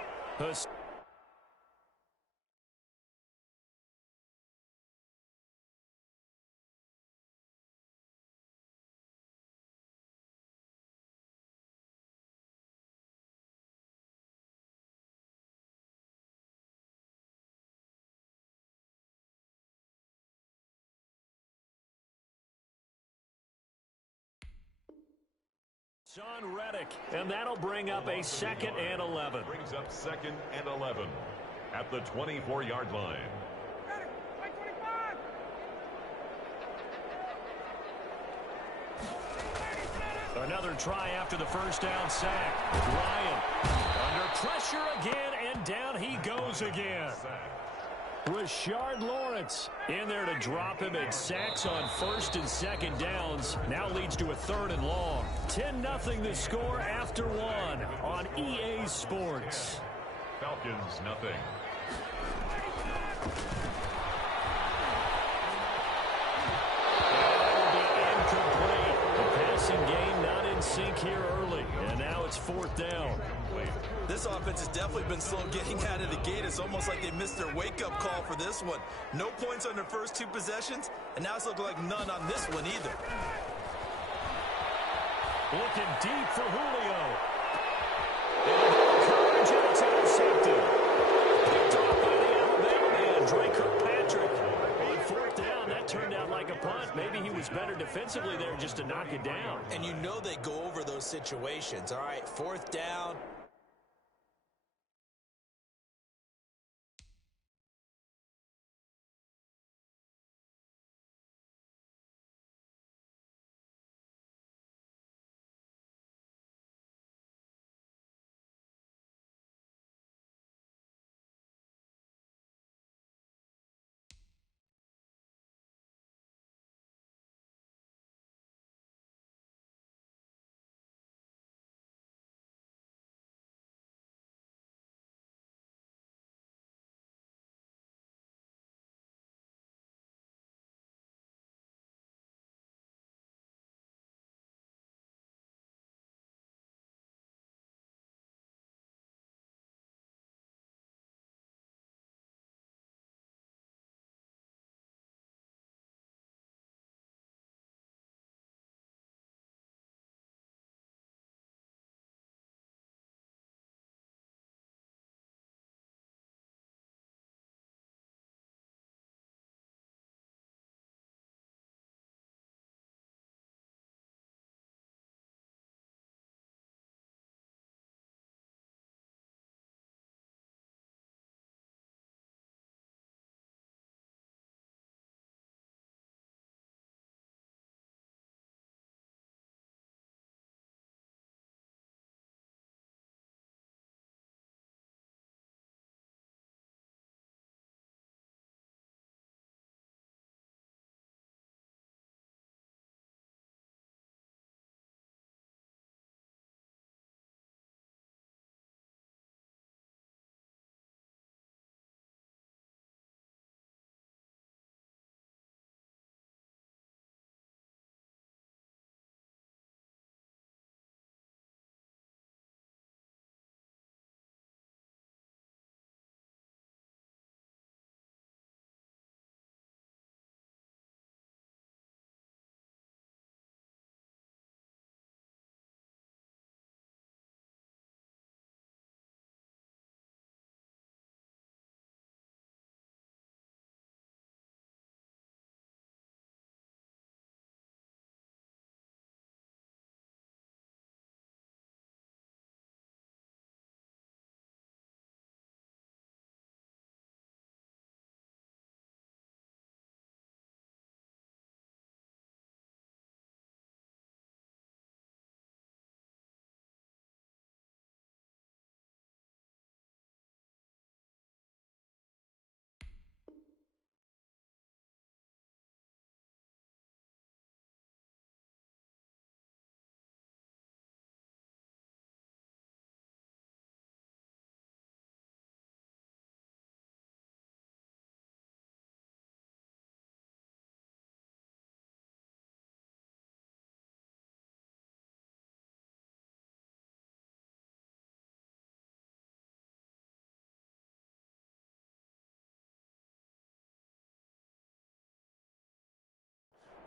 Sean Reddick, and that'll bring up a 2nd and 11. Brings up 2nd and 11 at the 24-yard line. Another try after the first down sack. Ryan under pressure again, and down he goes again. Rashard Lawrence in there to drop him, and sacks on first and second downs. Now leads to a 3rd and long. 10-0 the score after 1 on EA Sports. Falcons nothing. Incomplete. The passing game not in sync here early, and now it's 4th down. This offense has definitely been slow getting out of the gate. It's almost like they missed their wake-up call for this one. No points on their first 2 possessions, and now it's looking like none on this one either. Looking deep for Julio. And it's intercepted. Picked off by the Alabama man, Drake Kirkpatrick. On 4th down, that turned out like a punt. Maybe he was better defensively there just to knock it down. And you know they go over those situations. All right, 4th down.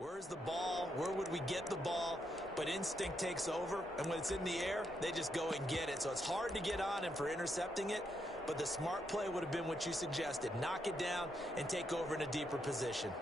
Where's the ball? Where would we get the ball? But instinct takes over, and when it's in the air, they just go and get it. So it's hard to get on him for intercepting it, but the smart play would have been what you suggested. Knock it down and take over in a deeper position.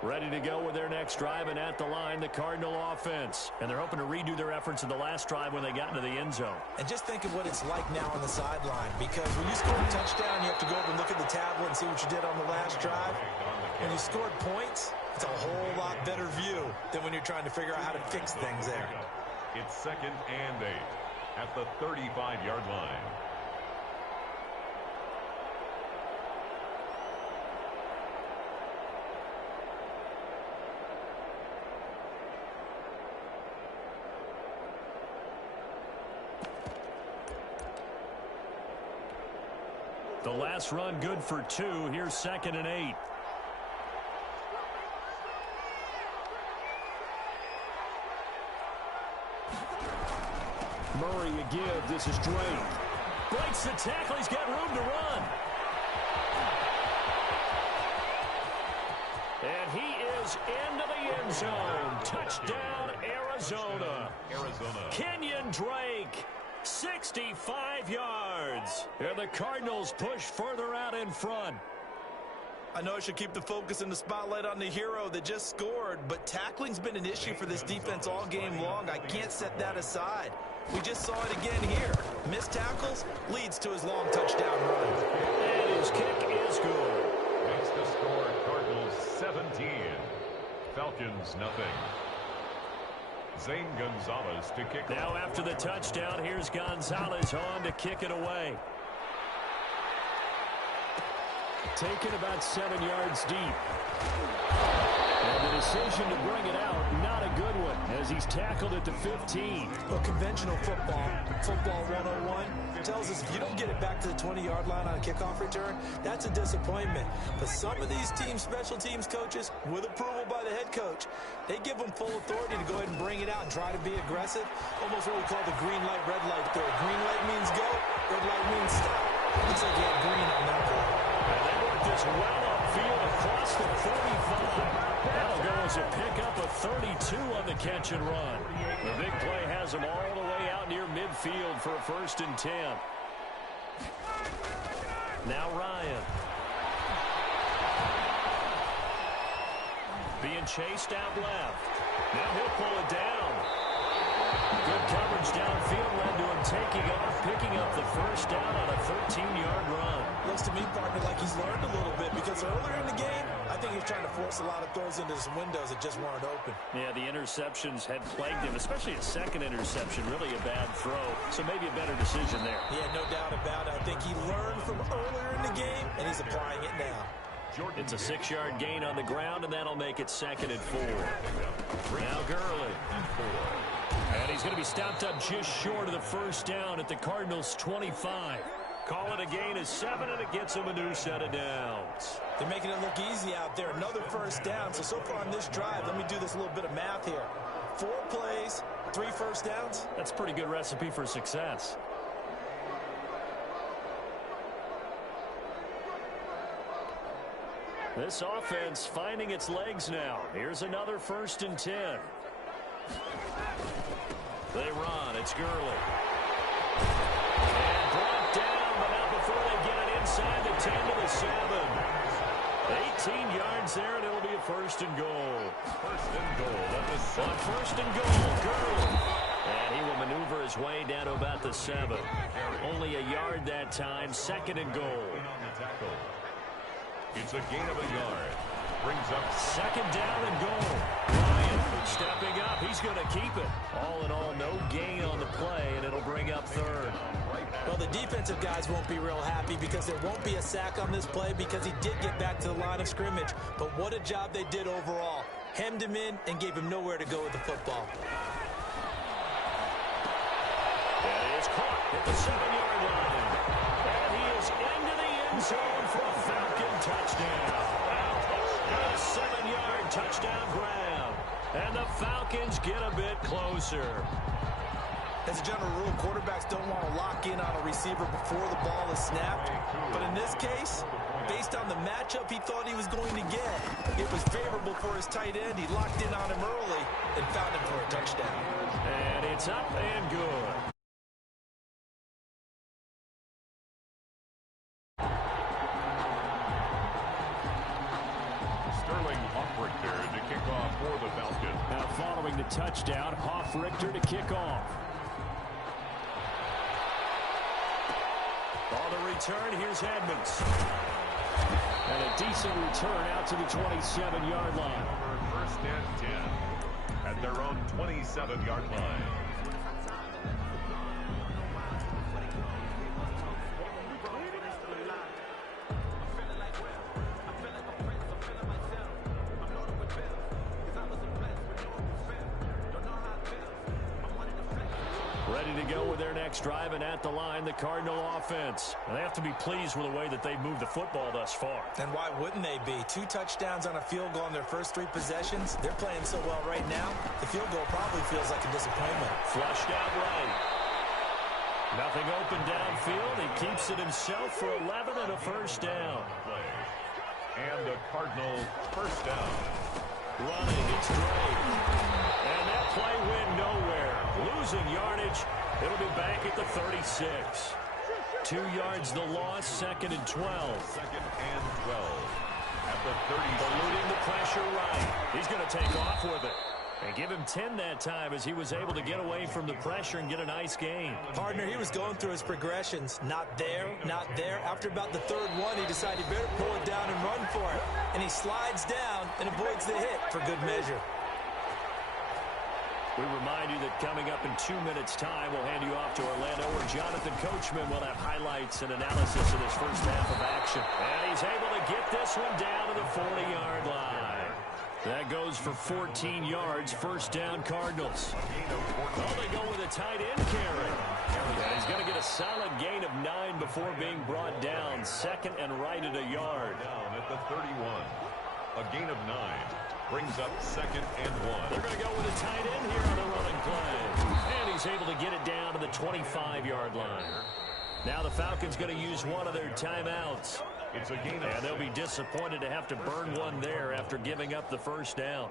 Ready to go with their next drive, and at the line, the Cardinal offense. And they're hoping to redo their efforts in the last drive when they got into the end zone. And just think of what it's like now on the sideline, because when you score a touchdown, you have to go over and look at the tablet and see what you did on the last drive. When you scored points, it's a whole lot better view than when you're trying to figure out how to fix things there. It's 2nd and 8 at the 35-yard line. The last run good for 2. Here's 2nd and 8. Murray a give. This is Drake. Breaks the tackle. He's got room to run. And he is into the end zone. Touchdown, Arizona. Kenyon Drake. 65 yards. And the Cardinals push further out in front. I know I should keep the focus and the spotlight on the hero that just scored, but tackling's been an issue for this defense all game long. I can't set that aside. We just saw it again here. Missed tackles leads to his long touchdown run. And his kick is good. Makes the score Cardinals 17. Falcons nothing. Zane Gonzalez to kick. Now after the touchdown, here's Gonzalez on to kick it away. Taken about 7 yards deep. And the decision to bring it out, not a good one, as he's tackled at the 15. Well, conventional football 101, tells us if you don't get it back to the 20-yard line on a kickoff return, that's a disappointment. But some of these special teams coaches, with approval by the head coach, they give them full authority to go ahead and bring it out and try to be aggressive. Almost what we call the green light, red light theory. Green light means go, red light means stop. Looks like he had green on that one. And they work this well upfield across the 45. That'll go as a pickup of 32 on the catch and run. The big play has them all the way out near midfield for a 1st and 10. Now Ryan. Being chased out left. Now he'll pull it down. Good coverage downfield led to him taking off, picking up the 1st down on a 13-yard run. Looks to me, partner, like he's learned a little bit, because earlier in the game, I think he was trying to force a lot of throws into some windows that just weren't open. Yeah, the interceptions had plagued him, especially a second interception, really a bad throw. So maybe a better decision there. Yeah, no doubt about it. I think he learned from earlier in the game, and he's applying it now. It's a 6-yard gain on the ground, and that'll make it 2nd and 4. Now Gurley. And he's going to be stopped up just short of the 1st down at the Cardinals' 25. Call it a gain of 7, and it gets him a new set of downs. They're making it look easy out there. Another 1st down. So far on this drive, let me do this little bit of math here. 4 plays, 3 1st downs. That's a pretty good recipe for success. This offense finding its legs now. Here's another 1st and 10. They run. It's Gurley. And brought down, but not before they get it inside the 10 to the 7. 18 yards there, and it'll be a 1st and goal. 1st and goal at the 7. On 1st and goal, Gurley. And he will maneuver his way down to about the 7. Only a yard that time. 2nd and goal. It's a gain of a yard. Brings up 2nd down and goal. Ryan stepping up. He's going to keep it. All in all, no gain on the play, and it'll bring up 3rd. Well, the defensive guys won't be real happy because there won't be a sack on this play because he did get back to the line of scrimmage. But what a job they did overall. Hemmed him in and gave him nowhere to go with the football. And he is caught at the 7-yard line. And he is into the end zone for a Falcon touchdown. A 7-yard touchdown grab. And the Falcons get a bit closer. As a general rule, quarterbacks don't want to lock in on a receiver before the ball is snapped. But in this case, based on the matchup he thought he was going to get, it was favorable for his tight end. He locked in on him early and found him for a touchdown. And it's up and good. To kick off for the Falcons. Now following the touchdown, Richter to kick off. On the return, here's Edmonds. And a decent return out to the 27-yard line. First and 10 at their own 27-yard line. Ready to go with their next drive, and at the line, the Cardinal offense. And they have to be pleased with the way that they've moved the football thus far. And why wouldn't they be? 2 touchdowns on a field goal in their first 3 possessions. They're playing so well right now, the field goal probably feels like a disappointment. Flushed out right. Nothing open downfield. He keeps it himself for 11 and a first down. And the Cardinals first down. Running, it's great. And that play went nowhere. Losing yardage. It'll be back at the 36. 2 yards the loss, 2nd and 12. 2nd and 12 at the 30. Eluding the pressure right. He's going to take off with it. And give him 10 that time as he was able to get away from the pressure and get a nice gain. Partner, he was going through his progressions. Not there, not there. After about the 3rd one, he decided he better pull it down and run for it. And he slides down and avoids the hit for good measure. We remind you that coming up in 2 minutes' time, we'll hand you off to Orlando, where Jonathan Coachman will have highlights and analysis of this first half of action. And he's able to get this one down to the 40-yard line. That goes for 14 yards, first down Cardinals. Oh, they go with a tight end carry. And he's going to get a solid gain of 9 before being brought down. 2nd and right at a yard. Down at the 31. A gain of 9 brings up 2nd and 1. They're going to go with a tight end here on the running play. And he's able to get it down to the 25-yard line. Now the Falcons going to use one of their timeouts. It's a gain of and they'll be disappointed to have to burn one there after giving up the first down.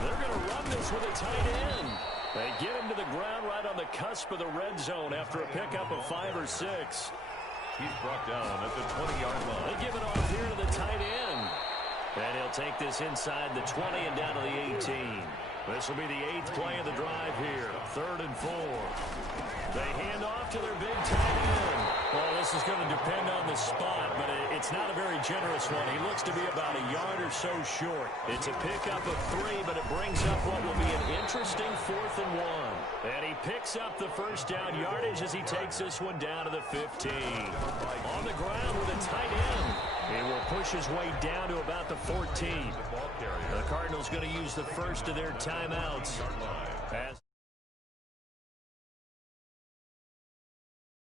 They're going to run this with a tight end. They get him to the ground right on the cusp of the red zone after a pickup of 5 or 6. He's brought down at the 20-yard line. They give it off here to the tight end. And he'll take this inside the 20 and down to the 18. This will be the 8th play of the drive here. 3rd and 4. They hand off to their big tight end. Well, this is going to depend on the spot, but it's not a very generous one. He looks to be about a yard or so short. It's a pickup of 3, but it brings up what will be an interesting 4th and 1. And he picks up the first down yardage as he takes this one down to the 15. On the ground with a tight end. He will push his way down to about the 14. The Cardinals going to use the first of their timeouts.